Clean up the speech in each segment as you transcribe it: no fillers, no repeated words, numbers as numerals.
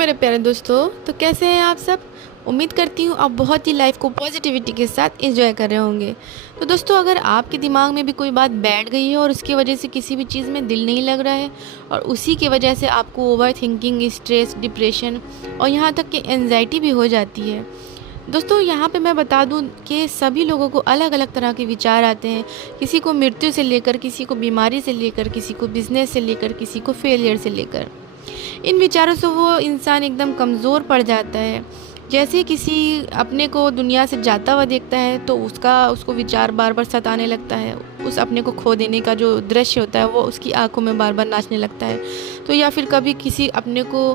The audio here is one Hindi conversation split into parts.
मेरे प्यारे दोस्तों। तो कैसे हैं आप सब। उम्मीद करती हूँ आप बहुत ही लाइफ को पॉजिटिविटी के साथ एंजॉय कर रहे होंगे। तो दोस्तों, अगर आपके दिमाग में भी कोई बात बैठ गई है और उसकी वजह से किसी भी चीज़ में दिल नहीं लग रहा है और उसी की वजह से आपको ओवर थिंकिंग, स्ट्रेस, डिप्रेशन और यहाँ तक कि एनजाइटी भी हो जाती है। दोस्तों, यहाँ पे मैं बता दूँ कि सभी लोगों को अलग अलग तरह के विचार आते हैं। किसी को मृत्यु से लेकर, किसी को बीमारी से लेकर, किसी को बिजनेस से लेकर, किसी को फेलियर से लेकर। इन विचारों से वो इंसान एकदम कमज़ोर पड़ जाता है। जैसे ही किसी अपने को दुनिया से जाता हुआ देखता है तो उसको विचार बार बार सताने लगता है। उस अपने को खो देने का जो दृश्य होता है वो उसकी आंखों में बार बार नाचने लगता है। तो या फिर कभी किसी अपने को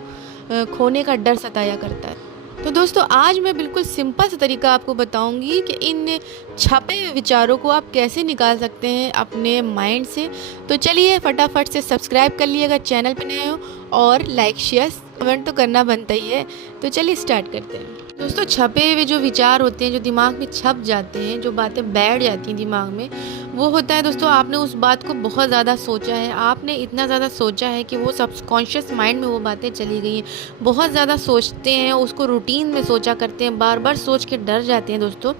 खोने का डर सताया करता है। तो दोस्तों, आज मैं बिल्कुल सिंपल सा तरीका आपको बताऊंगी कि इन छपे हुए विचारों को आप कैसे निकाल सकते हैं अपने माइंड से। तो चलिए फटाफट से सब्सक्राइब कर लिए अगर चैनल पे नए हो, और लाइक शेयर कमेंट तो करना बनता ही है। तो चलिए स्टार्ट करते हैं। दोस्तों, छपे हुए जो विचार होते हैं, जो दिमाग में छप जाते हैं, जो बातें बैठ जाती हैं दिमाग में, वो होता है दोस्तों, आपने उस बात को बहुत ज़्यादा सोचा है। आपने इतना ज़्यादा सोचा है कि वो सबकॉन्शियस माइंड में वो बातें चली गई हैं। बहुत ज़्यादा सोचते हैं, उसको रूटीन में सोचा करते हैं, बार बार सोच के डर जाते हैं दोस्तों।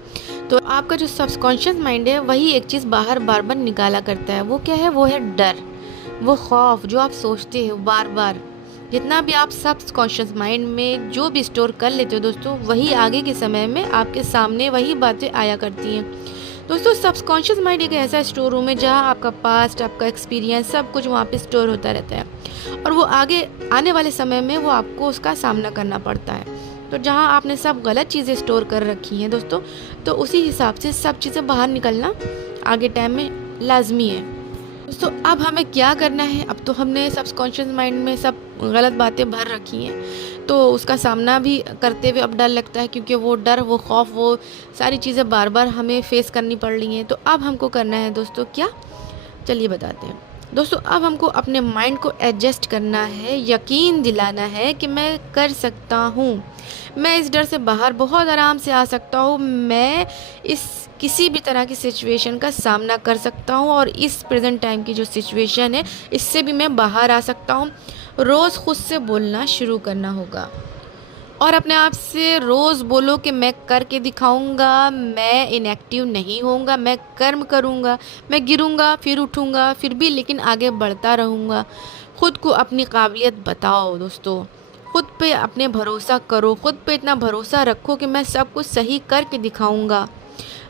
तो आपका जो सबकॉन्शियस माइंड है वही एक चीज़ बाहर बार बार निकाला करता है। वो क्या है? वो है डर, वो खौफ जो आप सोचते हो बार बार। जितना भी आप सबकॉन्शियस माइंड में जो भी स्टोर कर लेते हो दोस्तों, वही आगे के समय में आपके सामने वही बातें आया करती हैं। दोस्तों, सबकॉन्शियस माइंड एक ऐसा स्टोर रूम है जहाँ आपका पास्ट, आपका एक्सपीरियंस, सब कुछ वहाँ पे स्टोर होता रहता है और वो आगे आने वाले समय में वो आपको उसका सामना करना पड़ता है। तो जहाँ आपने सब गलत चीज़ें स्टोर कर रखी हैं दोस्तों, तो उसी हिसाब से सब चीज़ें बाहर निकलना आगे टाइम में लाजमी है। दोस्तों, अब हमें क्या करना है? अब तो हमने सबकॉन्शियस माइंड में सब गलत बातें भर रखी हैं, तो उसका सामना भी करते हुए अब डर लगता है, क्योंकि वो डर, वो खौफ, वो सारी चीज़ें बार बार हमें फेस करनी पड़ रही हैं। तो अब हमको करना है दोस्तों क्या? चलिए बताते हैं। दोस्तों, अब हमको अपने माइंड को एडजस्ट करना है, यकीन दिलाना है कि मैं कर सकता हूँ, मैं इस डर से बाहर बहुत आराम से आ सकता हूँ, मैं इस किसी भी तरह की सिचुएशन का सामना कर सकता हूँ और इस प्रेजेंट टाइम की जो सिचुएशन है इससे भी मैं बाहर आ सकता हूँ। रोज़ खुद से बोलना शुरू करना होगा और अपने आप से रोज़ बोलो कि मैं करके दिखाऊंगा, मैं इनएक्टिव नहीं होऊंगा, मैं कर्म करूंगा, मैं गिरूंगा फिर उठूंगा, फिर भी लेकिन आगे बढ़ता रहूंगा। खुद को अपनी काबिलियत बताओ दोस्तों, खुद पे अपने भरोसा करो, खुद पे इतना भरोसा रखो कि मैं सब कुछ सही करके दिखाऊंगा।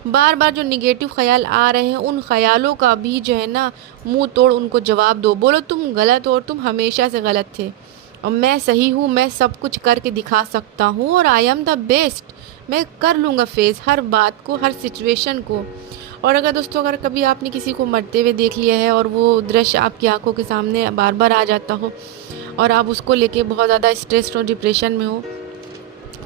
बार बार जो निगेटिव ख्याल आ रहे हैं उन ख्यालों का भी जो है ना, मुंह तोड़ उनको जवाब दो। बोलो तुम गलत हो और तुम हमेशा से गलत थे और मैं सही हूँ, मैं सब कुछ करके दिखा सकता हूँ और आई एम द बेस्ट। मैं कर लूँगा फेस हर बात को, हर सिचुएशन को। और अगर दोस्तों, अगर कभी आपने किसी को मरते हुए देख लिया है और वो दृश्य आपकी आंखों के सामने बार बार आ जाता हो और आप उसको लेके बहुत ज़्यादा स्ट्रेस्ड और डिप्रेशन में हो,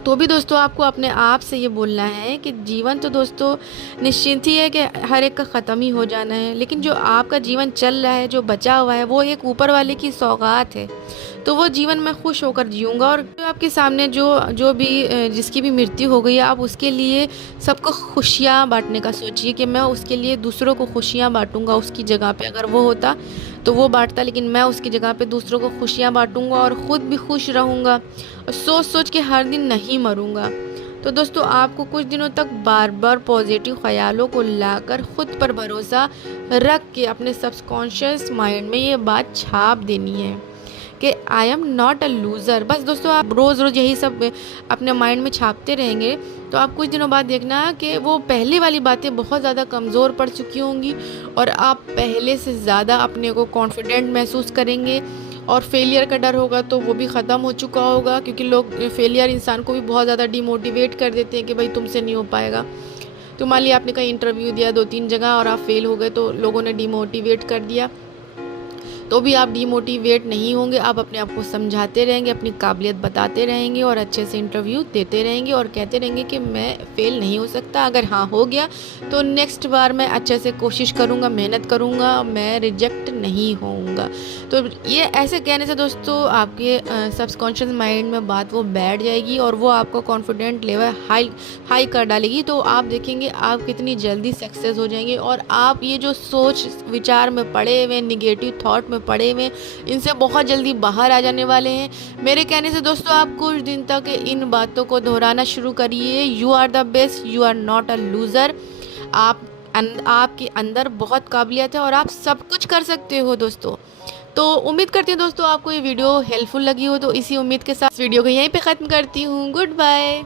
तो भी दोस्तों आपको अपने आप से ये बोलना है कि जीवन तो दोस्तों निश्चिंत ही है कि हर एक का ख़त्म ही हो जाना है, लेकिन जो आपका जीवन चल रहा है, जो बचा हुआ है, वो एक ऊपर वाले की सौगात है। तो वो जीवन मैं खुश होकर जीऊँगा। और जो आपके सामने जो भी जिसकी भी मृत्यु हो गई है, आप उसके लिए सबको खुशियाँ बांटने का सोचिए कि मैं उसके लिए दूसरों को खुशियाँ बांटूंगा। उसकी जगह पे अगर वो होता तो वो बांटता, लेकिन मैं उसकी जगह पे दूसरों को खुशियाँ बांटूंगा और ख़ुद भी खुश रहूँगा और सोच सोच के हर दिन नहीं मरूँगा। तो दोस्तों, आपको कुछ दिनों तक बार बार पॉजिटिव ख्यालों को लाकर खुद पर भरोसा रख के अपने सबकॉन्शियस माइंड में ये बात छाप देनी है कि I am not a loser. बस दोस्तों, आप रोज़ रोज़ यही सब अपने माइंड में छापते रहेंगे तो आप कुछ दिनों बाद देखना कि वो पहले वाली बातें बहुत ज़्यादा कमज़ोर पड़ चुकी होंगी और आप पहले से ज़्यादा अपने को कॉन्फिडेंट महसूस करेंगे। और फेलियर का डर होगा तो वो भी ख़त्म हो चुका होगा, क्योंकि लोग फेलियर इंसान को भी बहुत ज़्यादा डिमोटिवेट कर देते हैं कि भाई तुमसे नहीं हो पाएगा। तो मान लिया आपने कहीं इंटरव्यू दिया 2-3 जगह और आप फेल हो गए, तो लोगों ने डिमोटिवेट कर दिया, तो भी आप डिमोटिवेट नहीं होंगे। आप अपने आप को समझाते रहेंगे, अपनी काबिलियत बताते रहेंगे और अच्छे से इंटरव्यू देते रहेंगे और कहते रहेंगे कि मैं फ़ेल नहीं हो सकता। अगर हाँ हो गया तो नेक्स्ट बार मैं अच्छे से कोशिश करूँगा, मेहनत करूँगा, मैं रिजेक्ट नहीं होऊंगा। रहूँगा। तो ये ऐसे कहने से दोस्तों आपके सबकॉन्शियस माइंड में बात वो बैठ जाएगी और वो आपका कॉन्फिडेंट लेवल हाई कर डालेगी। तो आप देखेंगे आप कितनी जल्दी सक्सेस हो जाएंगे और आप ये जो सोच विचार में पड़े हुए, निगेटिव थॉट में पड़े हुए, इनसे बहुत जल्दी बाहर आ जाने वाले हैं। मेरे कहने से दोस्तों आप कुछ दिन तक इन बातों को दोहराना शुरू करिए। You are the best, you are not a loser. आपके अंदर बहुत काबिलियत है और आप सब कुछ कर सकते हो दोस्तों। तो उम्मीद करती हूँ दोस्तों आपको ये वीडियो हेल्पफुल लगी हो। तो इसी उम्मीद के साथ वीडियो को यहीं पे ख़त्म करती हूँ। Good bye.